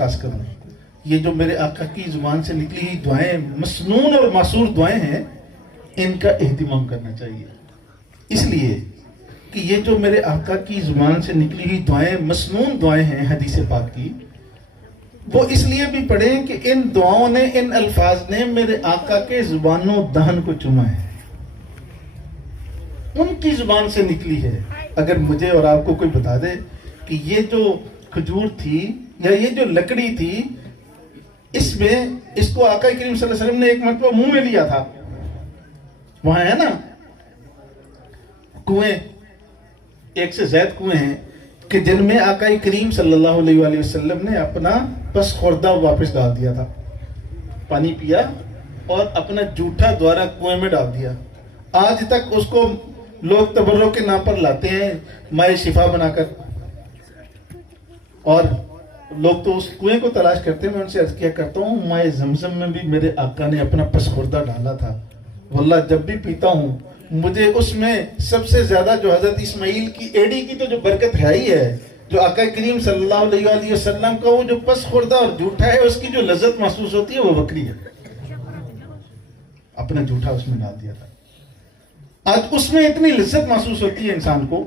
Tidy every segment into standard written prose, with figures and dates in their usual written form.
خاص کروں. یہ جو میرے آقا کی زبان سے نکلی ہوئی دعائیں مسنون اور معصور دعائیں ہیں، ان کا اہتمام کرنا چاہیے. اس لیے کہ یہ جو میرے آقا کی زبان سے نکلی ہوئی دعائیں مسنون دعائیں ہیں حدیث پاک کی، وہ اس لیے بھی پڑھیں کہ ان دعاؤں نے، ان الفاظ نے میرے آقا کے زبان و دہن کو چوما ہے، ان کی زبان سے نکلی ہے. اگر مجھے اور آپ کو کوئی بتا دے کہ یہ جو کھجور تھی یا یہ جو لکڑی تھی، اس میں اس کو آقا کریم صلی اللہ علیہ وسلم نے ایک مرتبہ منہ میں لیا تھا. وہاں ہے نا کنویں، ایک سے زائد کنویں ہیں کہ جن میں آقا کریم صلی اللہ علیہ وآلہ وسلم نے اپنا پس خوردہ واپس ڈال دیا تھا. پانی پیا اور اپنا جھوٹا دوارا کنویں میں ڈال دیا. آج تک اس کو لوگ تبرک کے نام پر لاتے ہیں مائے شفا بنا کر، اور لوگ تو اس کنویں کو تلاش کرتے ہیں. میں ان سے عرض کیا کرتا ہوں، مائے زمزم میں بھی میرے آقا نے اپنا پس خوردہ ڈالا تھا. واللہ جب بھی پیتا ہوں مجھے اس میں سب سے زیادہ جو حضرت اسماعیل کی ایڑی کی تو جو برکت ہے ہی ہے، جو آقا کریم صلی اللہ علیہ وآلہ وسلم کا وہ جو پس خوردہ اور جھوٹا ہے، اس کی جو لذت محسوس ہوتی ہے وہ بکری ہے. اپنا جھوٹا اس میں ڈال دیا تھا. آج اس میں اتنی لذت محسوس ہوتی ہے انسان کو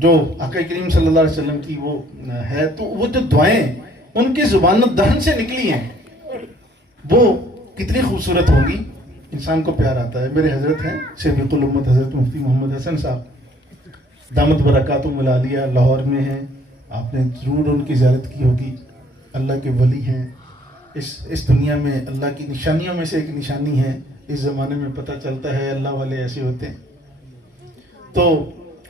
جو آقا کریم صلی اللہ علیہ وسلم کی وہ ہے. تو وہ جو دعائیں ان کی زبان و دہن سے نکلی ہیں وہ کتنی خوبصورت ہوگی، انسان کو پیار آتا ہے. میرے حضرت ہیں شفیق الامت حضرت مفتی محمد حسن صاحب، دامت برکاتہم العالیہ، لاہور میں ہیں. آپ نے ضرور ان کی زیارت کی ہوگی. اللہ کے ولی ہیں. اس دنیا میں اللہ کی نشانیوں میں سے ایک نشانی ہے. اس زمانے میں پتہ چلتا ہے اللہ والے ایسے ہوتے ہیں. تو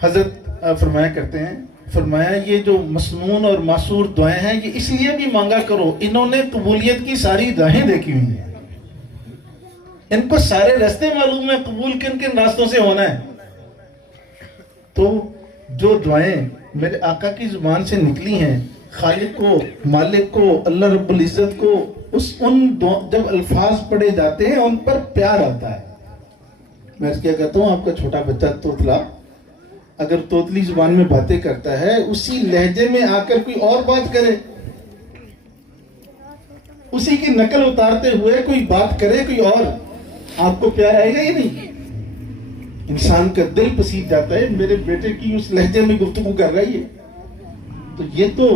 حضرت فرمایا کرتے ہیں، فرمایا یہ جو مسنون اور معصور دعائیں ہیں یہ اس لیے بھی مانگا کرو، انہوں نے قبولیت کی ساری راہیں دیکھی ہوئی ہیں، ان کو سارے راستے معلوم ہے قبول کن کن راستوں سے ہونا ہے. تو جو دعائیں میرے آقا کی زبان سے نکلی ہیں، خالق کو، مالک کو، اللہ رب العزت کو جب الفاظ پڑھے جاتے ہیں ان پر پیار آتا ہے. میں کیا کہتا ہوں، آپ کا چھوٹا بچہ توتلا اگر توتلی زبان میں باتیں کرتا ہے، اسی لہجے میں آ کر کوئی اور بات کرے، اسی کی نقل اتارتے ہوئے کوئی بات کرے کوئی اور، آپ کو پیار آئے گا یا نہیں؟ انسان کا دل پسیج جاتا ہے، میرے بیٹے کی اس لہجے میں گفتگو کر رہی ہے. تو یہ تو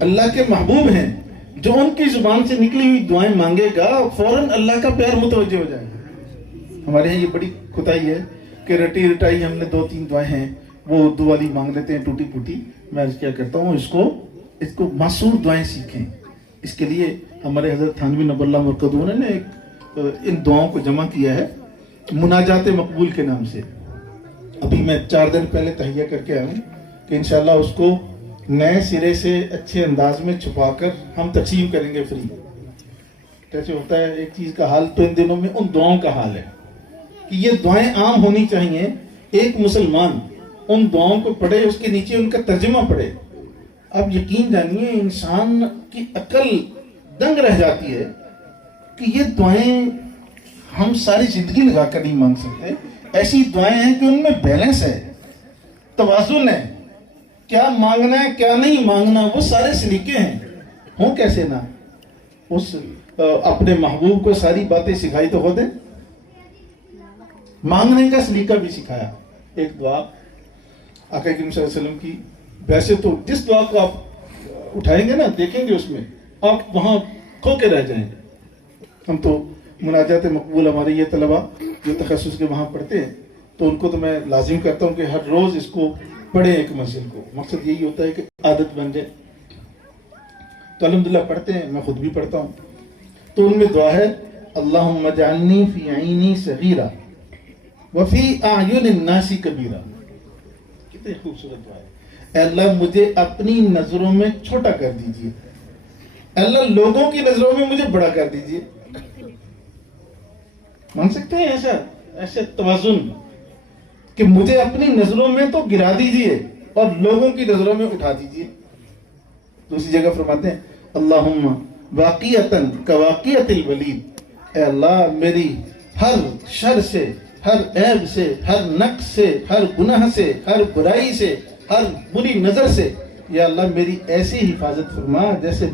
اللہ کے محبوب ہیں، جو ان کی زبان سے نکلی ہوئی دعائیں مانگے گا فوراً اللہ کا پیار متوجہ ہو جائے گا. ہمارے یہاں یہ بڑی خدائی ہے کہ رٹی رٹائی ہم نے 2-3 دعائیں ہیں وہ اردو والی مانگ لیتے ہیں ٹوٹی پوٹی. میں کیا کرتا ہوں اس کو معصور دعائیں سیکھیں. اس کے لیے ہمارے حضرت تھانوی نبی اللہ مرکزون نے ان دعاؤں کو جمع کیا ہے مناجات مقبول کے نام سے. ابھی میں 4 دن پہلے تہیہ کر کے آیا ہوں کہ انشاءاللہ اس کو نئے سرے سے اچھے انداز میں چھپا کر ہم تقسیم کریں گے فری. کیسے ہوتا ہے ایک چیز کا حال، تو ان دنوں میں ان دعاؤں کا حال ہے کہ یہ دعائیں عام ہونی چاہیے. ایک مسلمان ان دعاؤں کو پڑھے، اس کے نیچے ان کا ترجمہ پڑھے. اب یقین جانیے انسان کی عقل دنگ رہ جاتی ہے کہ یہ دعائیں ہم ساری زندگی لگا کر نہیں مانگ سکتے. ایسی دعائیں ہیں کہ ان میں بیلنس ہے، توازن ہے، کیا مانگنا ہے کیا نہیں مانگنا وہ سارے سلیقے ہیں. ہوں کیسے نہ اس اپنے محبوب کو ساری باتیں سکھائی تو خود ہے، مانگنے کا سلیقہ بھی سکھایا. ایک دعا آقا کریم صلی اللہ علیہ وسلم کی، ویسے تو جس دعا کو آپ اٹھائیں گے نا دیکھیں گے اس میں آپ وہاں کھو کے رہ جائیں گے. ہم تو مناجات مقبول ہمارے یہ طلبہ جو تخصص کے وہاں پڑھتے ہیں تو ان کو تو میں لازم کرتا ہوں کہ ہر روز اس کو پڑھیں ایک منزل کو. مقصد یہی ہوتا ہے کہ عادت بن جائے. تو الحمدللہ پڑھتے ہیں، میں خود بھی پڑھتا ہوں. تو ان میں دعا ہے اللہم اجعلنی فی عینی صغیرہ وفی اعین الناس کبیرہ. کتنی خوبصورت دعا ہے. اے اللہ مجھے اپنی نظروں میں چھوٹا کر دیجئے، اے اللہ لوگوں کی نظروں میں مجھے بڑا کر دیجئے. مان سکتے ہیں ایسا توازن کہ مجھے اپنی نظروں میں تو گرا دیجئے اور لوگوں کی نظروں میں اٹھا دیجئے. دوسری جگہ فرماتے ہیں اللہم واقعتاً کواقعت الولید. اے اللہ میری ہر شر سے، ہر عیب سے، ہر نقص سے، ہر گناہ سے، ہر برائی سے، ہر بری نظر سے یا اللہ میری ایسی حفاظت فرما جیسے